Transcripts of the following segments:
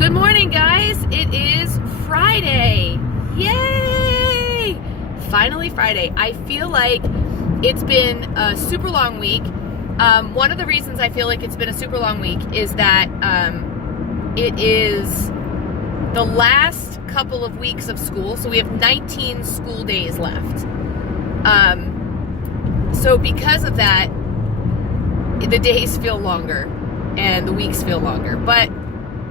Good morning, guys. It is Friday. Yay! Finally Friday. I feel like it's been a super long week. One of the reasons I feel like it's been a super long week is that it is the last couple of weeks of school. So we have 19 school days left. So because of that, the days feel longer and the weeks feel longer. But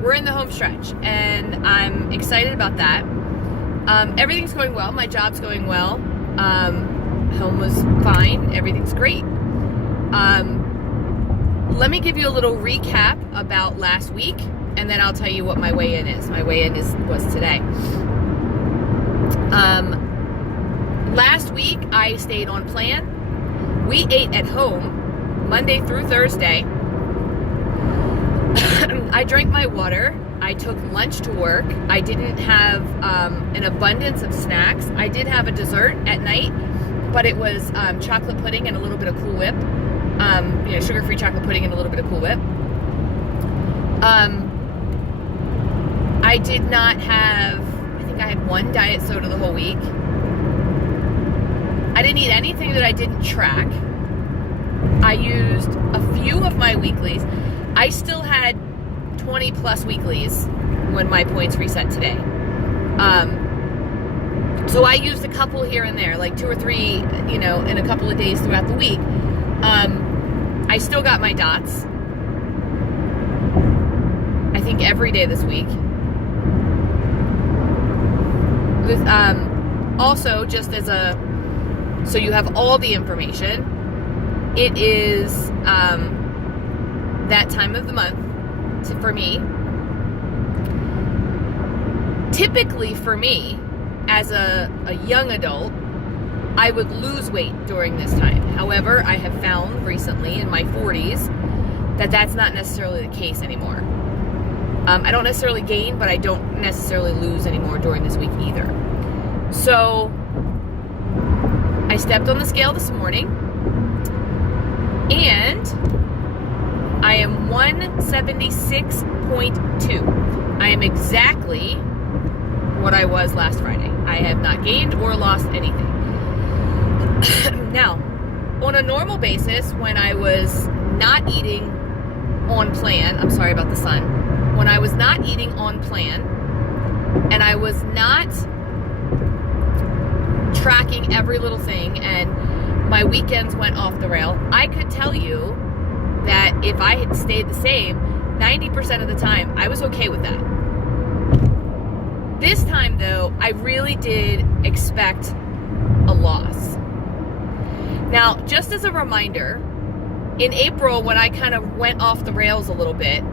we're in the home stretch, and I'm excited about that. Everything's going well. My job's going well. Home was fine. Everything's great. Let me give you a little recap about last week, and then I'll tell you what my weigh-in is. My weigh-in was today. Last week, I stayed on plan. We ate at home Monday through Thursday. I drank my water. I took lunch to work. I didn't have an abundance of snacks. I did have a dessert at night, but it was chocolate pudding and a little bit of Cool Whip. Sugar-free chocolate pudding and a little bit of Cool Whip. I did not have, I think I had one diet soda the whole week. I didn't eat anything that I didn't track. I used a few of my weeklies. I still had 20 plus weeklies when my points reset today. So I used a couple here and there, like 2 or 3, in a couple of days throughout the week. I still got my dots. I think every day this week. With, also, just as so you have all the information, it is that time of the month for me. Typically for me, as a young adult, I would lose weight during this time. However, I have found recently in my 40s that that's not necessarily the case anymore. I don't necessarily gain, but I don't necessarily lose anymore during this week either. So I stepped on the scale this morning, and I am 176.2. I am exactly what I was last Friday. I have not gained or lost anything. Now, on a normal basis, when I was not eating on plan, I'm sorry about the sun, when I was not eating on plan, and I was not tracking every little thing, and my weekends went off the rail, I could tell you that if I had stayed the same, 90% of the time, I was okay with that. This time, though, I really did expect a loss. Now, just as a reminder, in April, when I kind of went off the rails a little bit,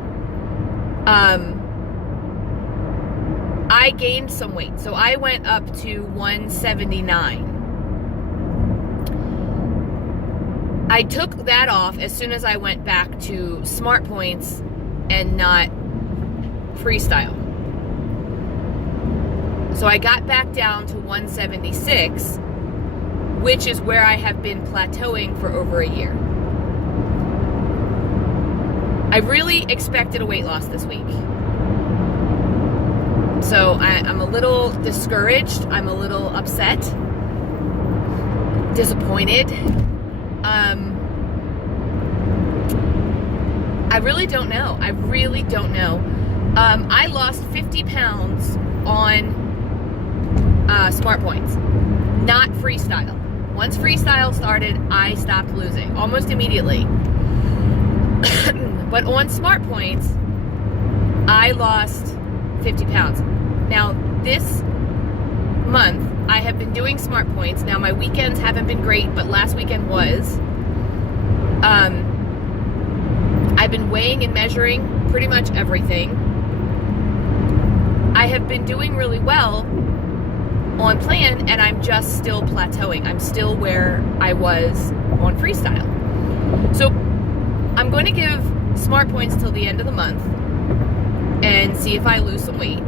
I gained some weight. So I went up to 179. I took that off as soon as I went back to Smart Points and not Freestyle. So I got back down to 176, which is where I have been plateauing for over a year. I really expected a weight loss this week. So I'm a little discouraged. I'm a little upset, disappointed. I really don't know. I really don't know. I lost 50 pounds on Smart Points, not Freestyle. Once Freestyle started, I stopped losing almost immediately. But on Smart Points, I lost 50 pounds. Now, this month, I have been doing Smart Points. Now, my weekends haven't been great, but last weekend was. I've been weighing and measuring pretty much everything. I have been doing really well on plan, and I'm just still plateauing. I'm still where I was on Freestyle. So I'm going to give Smart Points till the end of the month and see if I lose some weight.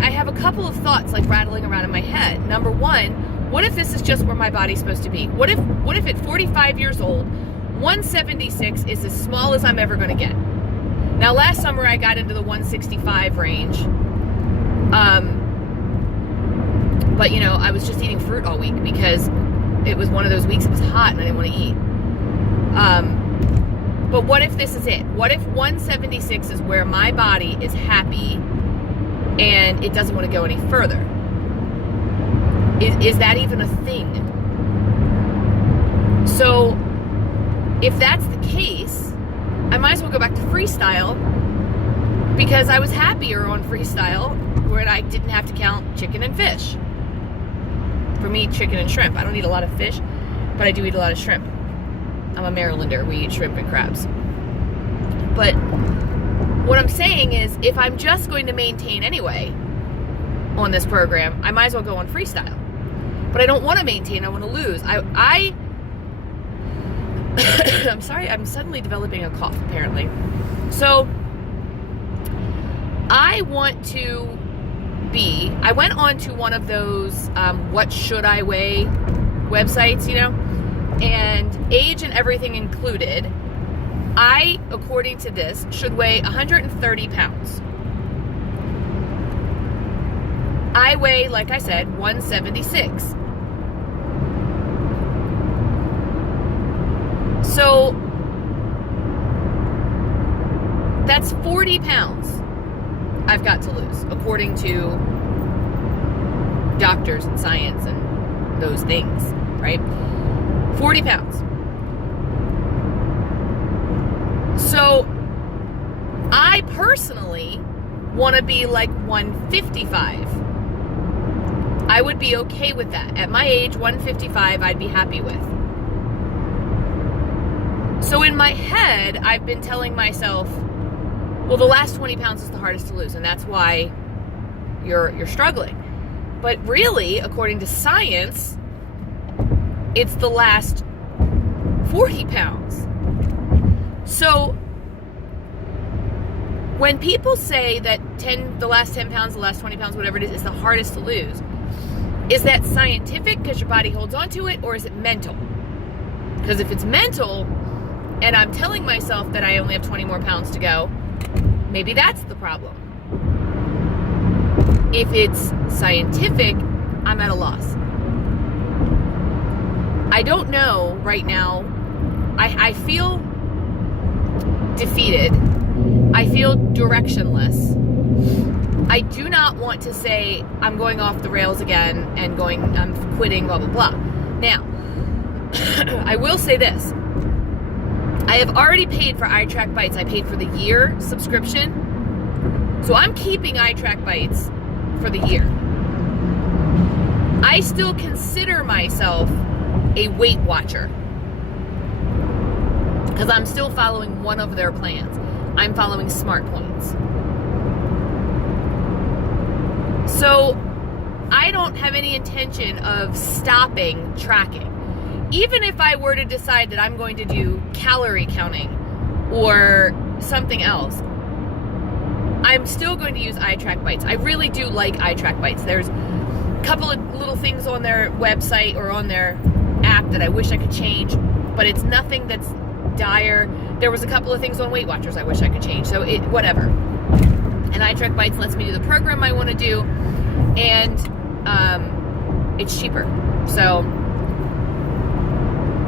I have a couple of thoughts like rattling around in my head. Number one, what if this is just where my body's supposed to be? What if at 45 years old, 176 is as small as I'm ever going to get. Now, last summer I got into the 165 range. But you know, I was just eating fruit all week because it was one of those weeks it was hot and I didn't want to eat. But what if this is it? What if 176 is where my body is happy and it doesn't want to go any further? Is that even a thing? So if that's the case, I might as well go back to freestyle, because I was happier on freestyle where I didn't have to count chicken and fish. For me, chicken and shrimp. I don't eat a lot of fish, but I do eat a lot of shrimp. I'm a Marylander. We eat shrimp and crabs. But what I'm saying is, if I'm just going to maintain anyway on this program, I might as well go on freestyle. But I don't want to maintain. I want to lose. I'm sorry. I'm suddenly developing a cough, apparently. So I went on to one of those what should I weigh websites, you know, and age and everything included. I, according to this, should weigh 130 pounds. I weigh, like I said, 176. So that's 40 pounds I've got to lose, according to doctors and science and those things, right? 40 pounds. So I personally want to be like 155. I would be okay with that. At my age, 155, I'd be happy with. So in my head, I've been telling myself, well, the last 20 pounds is the hardest to lose, and that's why you're struggling. But really, according to science, it's the last 40 pounds. So when people say that the last 10 pounds, the last 20 pounds, whatever it is the hardest to lose, is that scientific because your body holds on to it, or is it mental? Because if it's mental, and I'm telling myself that I only have 20 more pounds to go, maybe that's the problem. If it's scientific, I'm at a loss. I don't know right now. I feel defeated. I feel directionless. I do not want to say I'm going off the rails again and I'm quitting, blah, blah, blah. Now, I will say this. I have already paid for iTrack Bites. I paid for the year subscription. So I'm keeping iTrack Bites for the year. I still consider myself a Weight Watcher, because I'm still following one of their plans. I'm following Smart Points. So I don't have any intention of stopping tracking. Even if I were to decide that I'm going to do calorie counting or something else, I'm still going to use iTrack Bites. I really do like iTrack Bites. There's a couple of little things on their website or on their app that I wish I could change, but it's nothing that's dire. There was a couple of things on Weight Watchers I wish I could change, so whatever. And iTrack Bites lets me do the program I want to do, and it's cheaper. So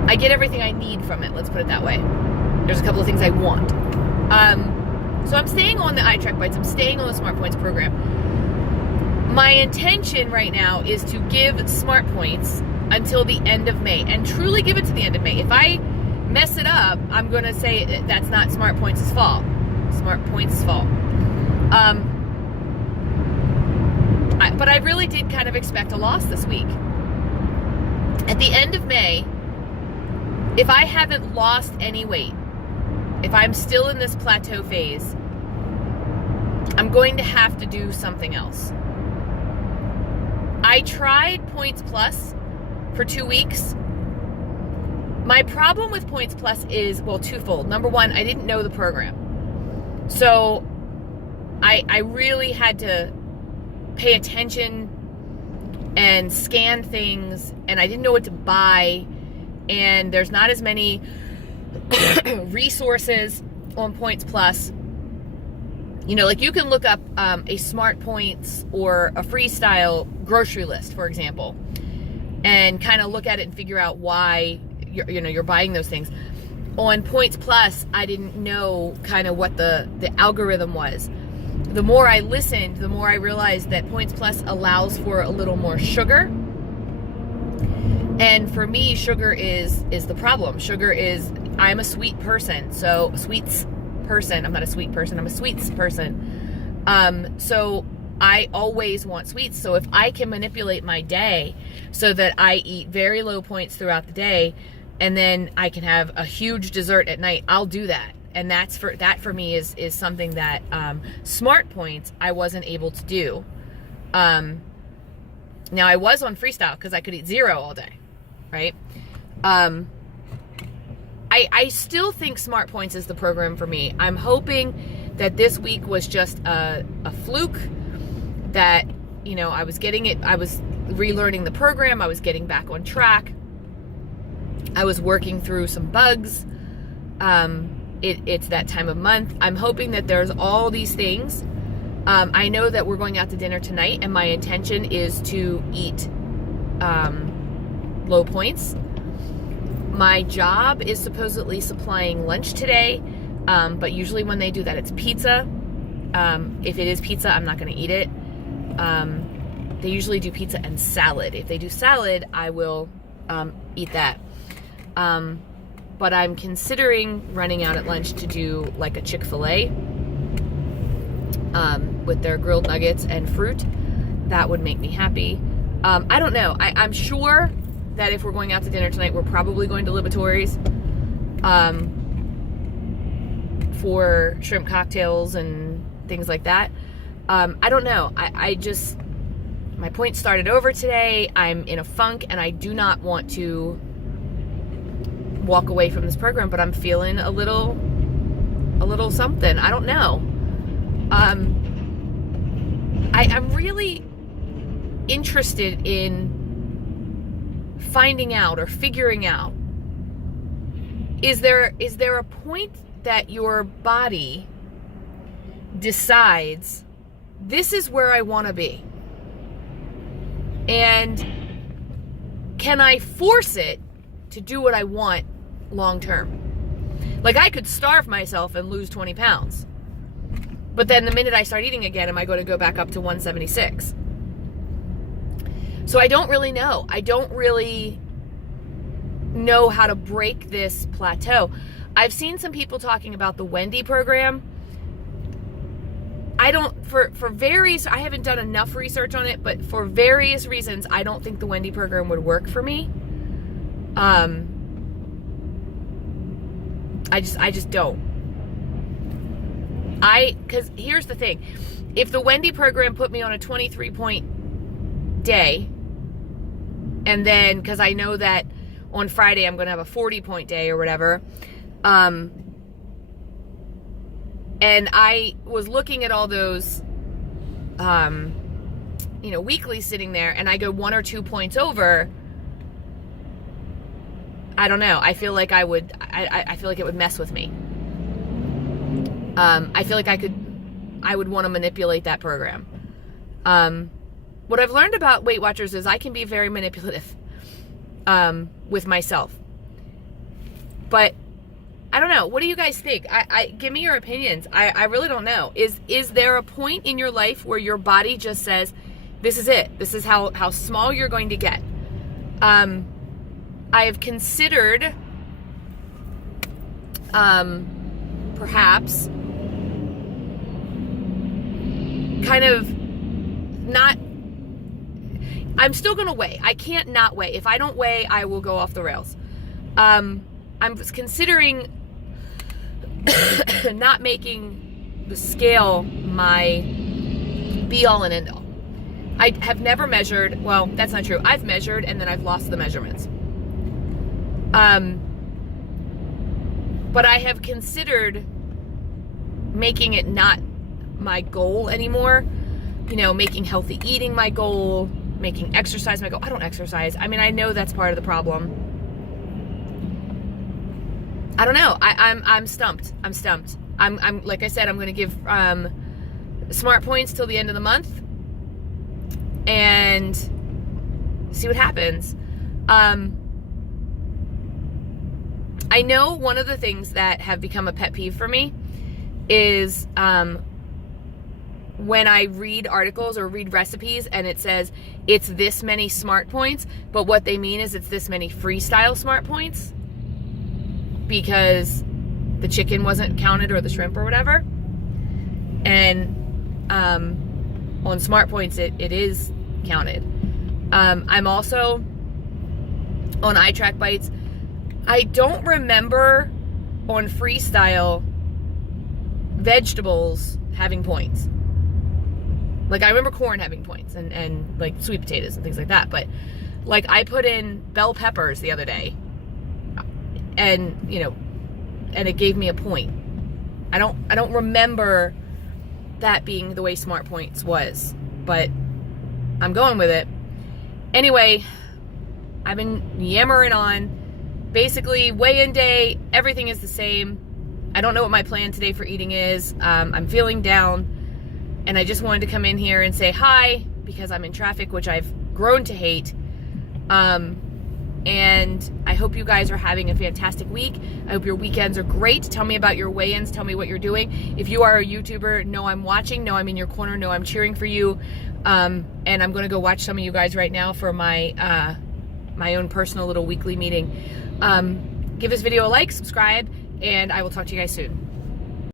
I get everything I need from it, let's put it that way. There's a couple of things I want. So I'm staying on the iTrack Bites. I'm staying on the Smart Points program. My intention right now is to give Smart Points until the end of May, and truly give it to the end of May. If I mess it up, I'm going to say that's not Smart Points' fault. Smart Points' fault. But I really did kind of expect a loss this week. At the end of May, if I haven't lost any weight, if I'm still in this plateau phase, I'm going to have to do something else. I tried Points Plus for 2 weeks. My problem with Points Plus is, well, twofold. Number one, I didn't know the program. So I really had to pay attention and scan things, and I didn't know what to buy, and there's not as many resources on Points Plus. You know, like you can look up a Smart Points or a Freestyle grocery list, for example, and kind of look at it and figure out why you're buying those things. On Points Plus, I didn't know kind of what the algorithm was. The more I listened, the more I realized that Points Plus allows for a little more sugar. And for me, sugar is the problem. Sugar is, I'm a sweet person. So, sweets person. I'm not a sweet person. I'm a sweets person. So I always want sweets. So if I can manipulate my day so that I eat very low points throughout the day, and then I can have a huge dessert at night, I'll do that. And that for me is something that Smart Points I wasn't able to do. Now I was on Freestyle because I could eat 0 all day, right? I still think Smart Points is the program for me. I'm hoping that this week was just a fluke, that, you know, I was relearning the program, I was getting back on track, I was working through some bugs. It's that time of month. I'm hoping that there's all these things. I know that we're going out to dinner tonight, and my intention is to eat low points. My job is supposedly supplying lunch today, but usually when they do that, it's pizza. If it is pizza, I'm not going to eat it. They usually do pizza and salad. If they do salad, I will eat that. But I'm considering running out at lunch to do like a Chick-fil-A with their grilled nuggets and fruit. That would make me happy. I don't know. I'm sure that if we're going out to dinner tonight, we're probably going to Liberatore's for shrimp cocktails and things like that. I don't know. I just, my point started over today. I'm in a funk, and I do not want to walk away from this program, but I'm feeling a little something. I don't know. I'm really interested in finding out or figuring out, is there a point that your body decides, this is where I want to be, and can I force it to do what I want long term? Like, I could starve myself and lose 20 pounds, but then the minute I start eating again, am I going to go back up to 176? So I don't really know. I don't really know how to break this plateau. I've seen some people talking about the Wendy program. I don't, for various, I haven't done enough research on it, but for various reasons, I don't think the Wendy program would work for me. I just don't. Because here's the thing. If the Wendy program put me on a 23-point day, and then, because I know that on Friday I'm going to have a 40-point day or whatever, and I was looking at all those, weekly sitting there, and I go 1 or 2 points over, I don't know. I feel like I feel like it would mess with me. I feel like I would want to manipulate that program. What I've learned about Weight Watchers is I can be very manipulative, with myself. But I don't know. What do you guys think? Give me your opinions. I really don't know. Is there a point in your life where your body just says, this is it. This is how small you're going to get. I have considered, perhaps, kind of not, I'm still going to weigh. I can't not weigh. If I don't weigh, I will go off the rails. I'm considering not making the scale my be-all and end-all. I have never measured. Well, that's not true. I've measured, and then I've lost the measurements. But I have considered making it not my goal anymore. Making healthy eating my goal, making exercise my goal. I don't exercise. I mean, I know that's part of the problem. I don't know. I'm stumped. I'm stumped. I'm like I said, I'm going to give smart points till the end of the month and see what happens. I know one of the things that have become a pet peeve for me is when I read articles or read recipes and it says it's this many smart points, but what they mean is it's this many freestyle smart points because the chicken wasn't counted or the shrimp or whatever. And on smart points, it is counted. I'm also on iTrack Bites. I don't remember on freestyle vegetables having points. Like, I remember corn having points and like sweet potatoes and things like that. But like, I put in bell peppers the other day and, you know, and it gave me a point. I don't remember that being the way smart points was, but I'm going with it. Anyway, I've been yammering on. Basically, weigh-in day, everything is the same. I don't know what my plan today for eating is. I'm feeling down, and I just wanted to come in here and say hi because I'm in traffic, which I've grown to hate. And I hope you guys are having a fantastic week. I hope your weekends are great. Tell me about your weigh-ins. Tell me what you're doing. If you are a YouTuber, know I'm watching, know I'm in your corner, know I'm cheering for you. And I'm going to go watch some of you guys right now for my my own personal little weekly meeting. Give this video a like, subscribe, and I will talk to you guys soon.